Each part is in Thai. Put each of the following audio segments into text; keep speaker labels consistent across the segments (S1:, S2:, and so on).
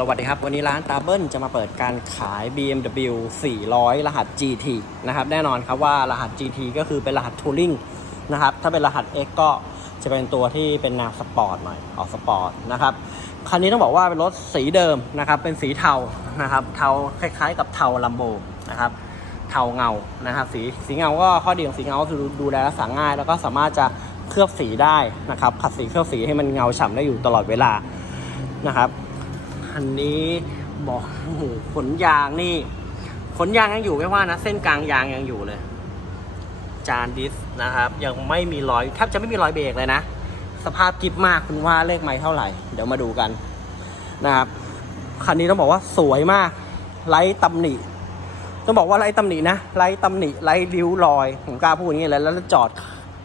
S1: สวัสดีครับ วันนี้ร้านตาเบิลจะมาเปิดการขาย BMW 400 รหัส GT นะครับ แน่นอนครับว่ารหัส GT ก็คือเป็นรหัสทัวริงนะครับ ถ้าเป็นรหัส X ก็จะเป็นตัวที่เป็นแนวสปอร์ตหน่อยออกสปอร์ตนะครับ คันนี้ต้องบอกว่าเป็นรถสีเดิมนะครับ เป็นสีเทานะครับ เทาคล้ายๆ กับเทาลัมโบนะครับ เทาเงานะครับ สีสีเงาก็ข้อดีของสีเงาก็คือดูแลรักษาง่าย แล้วก็สามารถจะเคลือบสีได้นะครับ ขัดสีเคลือบสีให้มันเงาฉ่ำได้อยู่ตลอดเวลานะครับ อันนี้บอกโอ้ขนยางนี่ ขนยางยังอยู่ไม่ว่านะ เส้นกลางยางยังอยู่เลย จานดิสนะครับ ยังไม่มีรอยแทบจะไม่มีรอยเบรกเลยนะ สภาพกิฟมากคุณว่าเลขไม่เท่าไหร่ เดี๋ยวมาดูกันนะครับคันนี้ต้องบอกว่าสวยมากไร้ตำหนิต้องบอกว่าไร้ตำหนินะไร้ตำหนิไร้ริ้วรอย ผมกล้าพูดอย่างนี้เลยแล้วจอด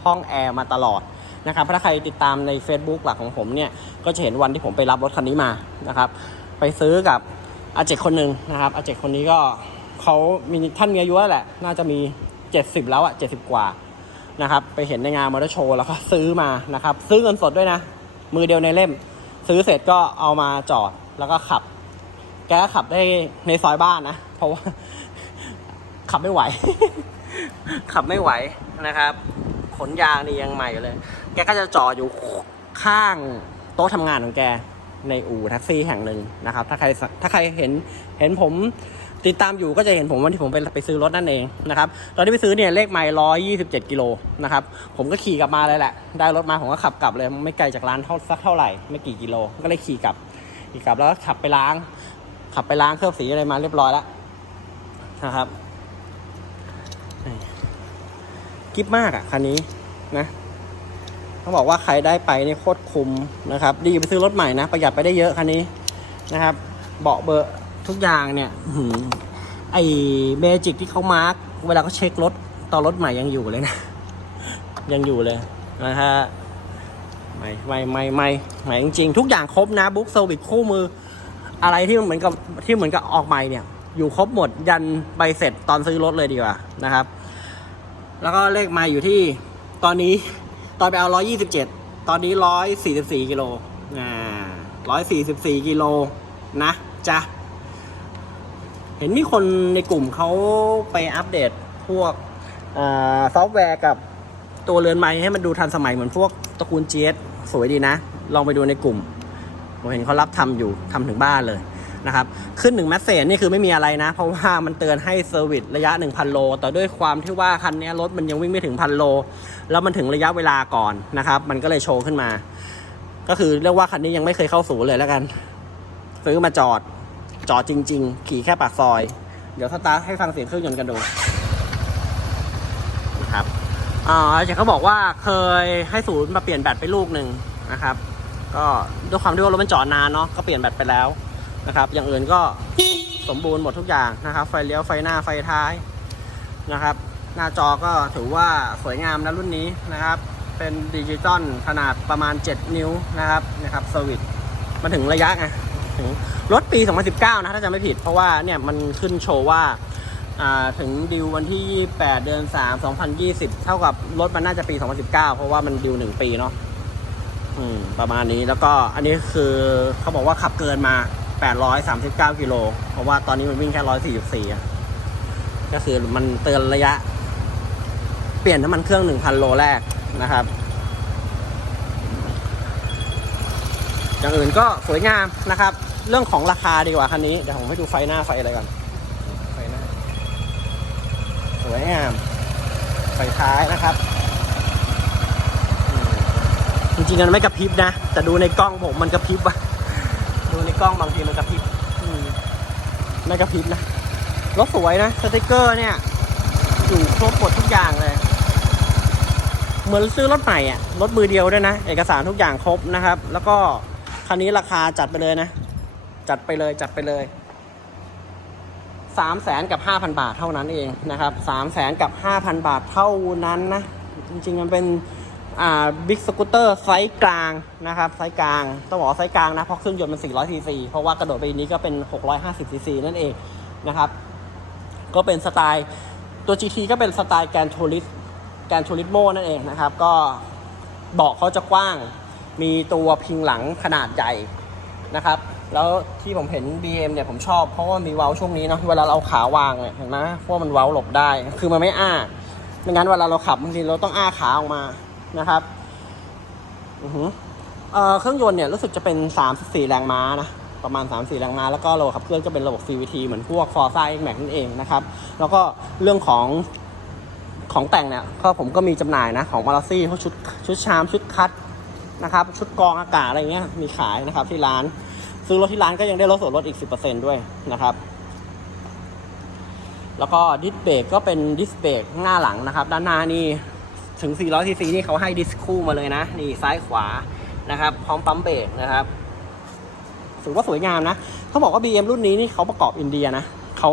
S1: ห้องแอร์มาตลอด นะครับถ้าใครติดตามใน Facebook หลักของผมเนี่ยก็จะเห็นวันที่ผมไปรับรถคันนี้มานะครับ ไปซื้อกับอาเจกคนหนึ่งนะครับอาเจกคนนี้ก็เขามีท่านมีอายุแล้วแหละ น่าจะมี 70 แล้วอะ70 กว่านะครับ ไปเห็นในงานมอเตอร์โชว์แล้วก็ซื้อมานะครับ ซื้อเงินสดด้วยนะ มือเดียวในเล่ม ซื้อเสร็จก็เอามาจอดแล้วก็ขับ แกก็ขับได้ในซอยบ้านนะ เพราะว่าขับไม่ไหว ขับไม่ไหวนะครับ ขนยางนี่ยังใหม่เลย แกก็จะจอดอยู่ข้างโต๊ะทำงานของแกในอู่แท็กซี่แห่งหนึ่งนะครับ ถ้าใครถ้าใครเห็นเห็นผมติดตามอยู่ก็จะเห็นผมวันที่ผมไปไปซื้อรถนั่นเองนะครับ ตอนที่ไปซื้อเนี่ยเลขไมล์ร้อยยี่สิบเจ็ดกิโลนะครับ ผมก็ขี่กลับมาเลยแหละ ได้รถมาผมก็ขับกลับเลย ไม่ไกลจากร้านเท่าสักเท่าไหร่ ไม่กี่กิโล ก็เลยขี่กลับขี่กลับแล้วก็ขับไปล้าง ขับไปล้างเครื่องสีอะไรมาเรียบร้อยแล้วนะครับ กิฟมากอะ่ะคันนี้นะต้องบอกว่าใครได้ไปนี่โคตรคุ้มนะครับ ดีไปซื้อรถใหม่นะ ประหยัดไปได้เยอะคันนี้นะครับ เบาะเบอร์ทุกอย่างเนี่ยหือไอเมจิกที่เขามาร์กเวลาเขาเช็ครถตอนรถใหม่ยังอยู่เลยนะ ยังอยู่เลยนะฮะไม่ไม่ไม่ไม่ไม่จริงๆ ทุกอย่างครบนะบุ๊กเซอร์วิสคู่มือ อะไรที่มันเหมือนกับที่เหมือนกับออกใหม่เนี่ย อยู่ครบหมดยันใบเสร็จตอนซื้อรถเลยดีกว่านะครับ แล้วก็เลขมาอยู่ที่ตอนนี้ตอนไปเอา 127 ตอนนี้ 144กิโลอ่า144กิโลนะจ๊ะ เห็นมีคนในกลุ่มเขาไปอัปเดตพวกซอฟต์แวร์กับตัวเรือนไม้ให้มันดูทันสมัยเหมือนพวกตระกูล GS สวยดีนะ ลองไปดูในกลุ่ม ผมเห็นเขารับทำอยู่ทำถึงบ้านเลย นะครับ ขึ้นหนึ่งแมสเซจนี่คือไม่มีอะไรนะ เพราะว่ามันเตือนให้เซอร์วิสระยะ 1,000 โล แต่ด้วยความที่ว่าคันนี้รถมันยังวิ่งไม่ถึงพันโล แล้วมันถึงระยะเวลาก่อนนะครับ มันก็เลยโชว์ขึ้นมา ก็คือเรียกว่าคันนี้ยังไม่เคยเข้าศูนย์เลยแล้วกัน ซื้อมาจอด จอดจริง ๆ ขี่แค่ปากซอย เดี๋ยวสตาร์ทให้ฟังเสียงเครื่องยนต์กันดูนะครับอ่าเจเขาบอกว่าเคยให้ศูนย์มาเปลี่ยนแบตไปลูกหนึ่งนะครับ ก็ด้วยความที่ว่ารถมันจอดนานเนาะ ก็เปลี่ยนแบตไปแล้ว นะครับ อย่างอื่นก็สมบูรณ์หมดทุกอย่างนะครับ ไฟเลี้ยวไฟหน้าไฟท้ายนะครับ หน้าจอก็ถือว่าสวยงามนะรุ่นนี้นะครับ เป็นดิจิตอลขนาดประมาณ 7 นิ้วนะครับนะครับเซอร์วิสมาถึงระยะไงถึงรถปี 2019 นะถ้าจะไม่ผิด เพราะว่าเนี่ยมันขึ้นโชว์ว่าถึงดิววันที่28เดือน 3 2020 เท่ากับรถมันน่าจะปี 2019 เพราะว่ามันดิว 1 ปีเนาะอืมประมาณนี้แล้วก็อันนี้คือเขาบอกว่าขับเกินมา 839 กิโล เพราะว่าตอนนี้มันวิ่งแค่ 144อะก็คือมันเตือนระยะ เปลี่ยนน้ำมันเครื่อง 1,000 โลแรกนะครับ อย่างอื่นก็สวยงามนะครับ เรื่องของราคาดีกว่าคันนี้ เดี๋ยวผมให้ดูไฟหน้าไฟอะไรก่อน ไฟหน้า สวยงาม ไฟท้ายนะครับจริงๆมันไม่กระพริบนะ แต่ดูในกล้องผมมันกระพริบอะ ล้องบางทีมันกระพริบมไม่กระพริบนะ รถสวยนะ สติกเกอร์เนี่ย อยู่ครบหมดทุกอย่างเลย เหมือนซื้อรถใหม่อะรถมือเดียวด้วยนะ เอกสารทุกอย่างครบนะครับ แล้วก็คันนี้ราคาจัดไปเลยนะ จัดไปเลยจัดไปเลยสามแสนกับห้าพันบาทเท่านั้นเองนะครับสามแสนกับห้าพันบาทเท่านั้นนะ จริงๆมันเป็น อ่าบิ๊กสกูตเตอร์ไซส์กลางนะครับไซส์กลางต้องบอกว่าไซส์กลางนะเพราะเครื่องยนต์มัน 400 ซีซี เพราะว่ากระโดดไปนี้ก็เป็น 650 ซีซีนั่นเองนะครับ ก็เป็นสไตล์ตัว GT ก็เป็นสไตล์แกนโทริสแกนโทริสโมนั่นเองนะครับ ก็เบาะเขาจะกว้าง มีตัวพิงหลังขนาดใหญ่นะครับ แล้วที่ผมเห็น BM เนี่ยผมชอบ เพราะว่ามีเว้าช่วงนี้เนาะเวลาเราขาวางเนี่ยเห็นไหมเพราะว่ามันเว้าหลบได้ คือมันไม่อ้าไม่งั้นเวลาเราขับบางทีเราต้องอ้าขาออกมา นะครับอือหือเอ่อเครื่องยนต์เนี่ยรู้สึกจะเป็น 34 แรงม้านะ ประมาณ 3-4 แรงม้า แล้วก็ระบบขับเคลื่อนก็เป็นระบบ CVT เหมือนพวก Forza X Max นั่นเองนะครับ แล้วก็เรื่องของของแต่งเนี่ยก็ผมก็มีจำหน่ายนะ ของมาลาซี่พวกชุดชุดชาม ชุดคัดนะครับ ชุดกรองอากาศอะไรเงี้ยมีขายนะครับที่ร้าน ซื้อรถที่ร้านก็ยังได้ลดส่วนลดอีก 10%ด้วยนะครับ แล้วก็ดิสเบรกก็เป็นดิสเบรกหน้าหลังนะครับ ด้านหน้านี่ ถึง 400 ซีซีนี่เขาให้ดิสคู่มาเลยนะ นี่ซ้ายขวานะครับ พร้อมปั๊มเบรกนะครับถือว่าสวยงามนะเขาบอกว่า BM รุ่นนี้นี่เขาประกอบอินเดียนะเขา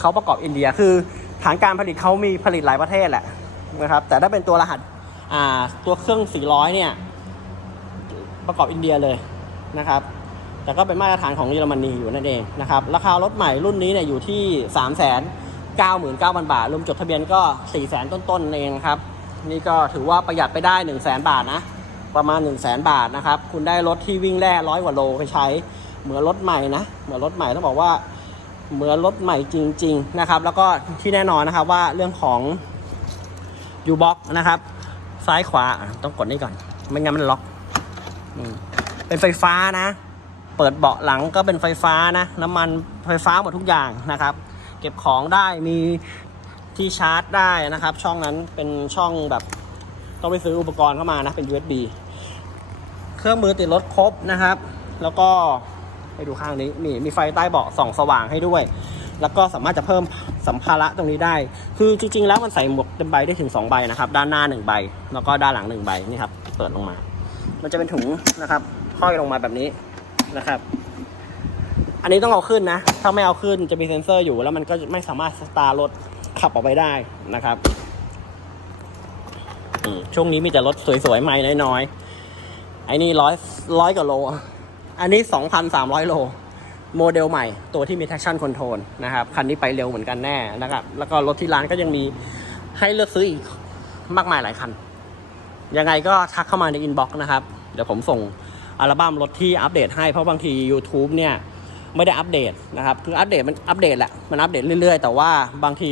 S1: เขาประกอบอินเดียคือฐานการผลิตเขามีผลิตหลายประเทศแหละนะครับ แต่ถ้าเป็นตัวรหัสอ่าตัวเครื่อง 400 เนี่ย ประกอบอินเดียเลยนะครับ แต่ก็เป็นมาตรฐานของเยอรมนีอยู่นั่นเองนะครับ ราคารถใหม่รุ่นนี้เนี่ยอยู่ที่3 9 9 0 0 99,000 บาท รวมจดทะเบียนก็4 0 0 0 0 ต้นๆเองครับ นี่ก็ถือว่าประหยัดไปได้ 1 0 0 0 0 0 บาทนะ ประมาณ1 0 0 0 0 0 บาทนะครับ คุณได้รถที่วิ่งแร่ร้อยกว่าโลไปใช้ เหมือนรถใหม่นะ เหมือนรถใหม่ต้องบอกว่า เหมือนรถใหม่จริง ๆ นะครับ แล้วก็ที่แน่นอนนะครับว่าเรื่องของยูบ็อกนะครับ ซ้ายขวาต้องกดนี่ก่อน ไม่งั้นมันล็อก เป็นไฟฟ้านะ เปิดเบาะหลังก็เป็นไฟฟ้านะ น้ำมันไฟฟ้าหมดทุกอย่างนะครับ เก็บของได้มีที่ชาร์จได้นะครับ ช่องนั้นเป็นช่องแบบต้องไปซื้ออุปกรณ์เข้ามานะเป็น USB เครื่องมือติดรถครบนะครับ แล้วก็ไปดูข้างนี้นี่มีไฟใต้เบาะส่องสว่างให้ด้วย แล้วก็สามารถจะเพิ่มสัมภาระตรงนี้ได้ คือจริงๆ แล้วมันใส่หมวกเต็มใบได้ถึง2ใบนะครับ ด้านหน้า1ใบ แล้วก็ด้านหลัง1ใบนี่ครับ เปิดลงมา มันจะเป็นถุงนะครับห้อยลงมาแบบนี้นะครับ อันนี้ต้องเอาขึ้นนะ ถ้าไม่เอาขึ้นจะมีเซ็นเซอร์อยู่ แล้วมันก็ไม่สามารถสตาร์รถขับออกไปได้นะครับอืมช่วงนี้มีแต่รถสวยๆใหม่น้อยๆไอ้นี่ร้อยร้อยกว่าโล อันนี้สองพันสามร้อยโล โมเดลใหม่ ตัวที่มี traction control นะครับ คันนี้ไปเร็วเหมือนกันแน่นะครับ แล้วก็รถที่ร้านก็ยังมีให้เลือกซื้ออีกมากมายหลายคัน ยังไงก็ทักเข้ามาในอินบ็อกซ์นะครับ เดี๋ยวผมส่งอัลบั้มรถที่อัปเดตให้เพราะบางที YouTube เนี่ย ไม่ได้อัปเดตนะครับ คืออัปเดตมันอัปเดตแหละ มันอัปเดตเรื่อยๆ แต่ว่าบางที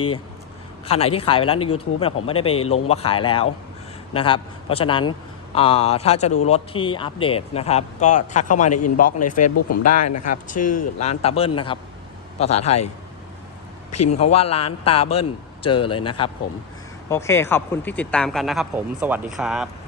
S1: คันไหนที่ขายไปแล้วใน YouTube เนี่ยผมไม่ได้ไปลงว่าขายแล้วนะครับ เพราะฉะนั้นถ้าจะดูรถที่อัปเดตนะครับ ก็ทักเข้ามาในอินบ็อกซ์ใน Facebook ผมได้นะครับ ชื่อร้านตาเบิลนะครับ ภาษาไทย พิมพ์คาว่าร้านตาเบิลเจอเลยนะครับผม โอเค ขอบคุณที่ติดตามกันนะครับผม สวัสดีครับ